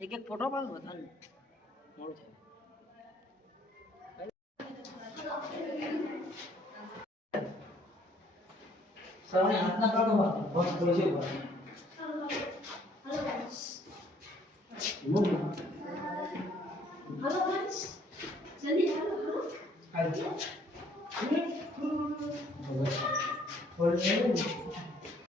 이게 보라만 보단 모르세 사람이 안 나가도 봐. 뭐지? 뭐지? 하나 반치. 하나 반치. 전이 하나 하나? 아니. 그래. 벌레.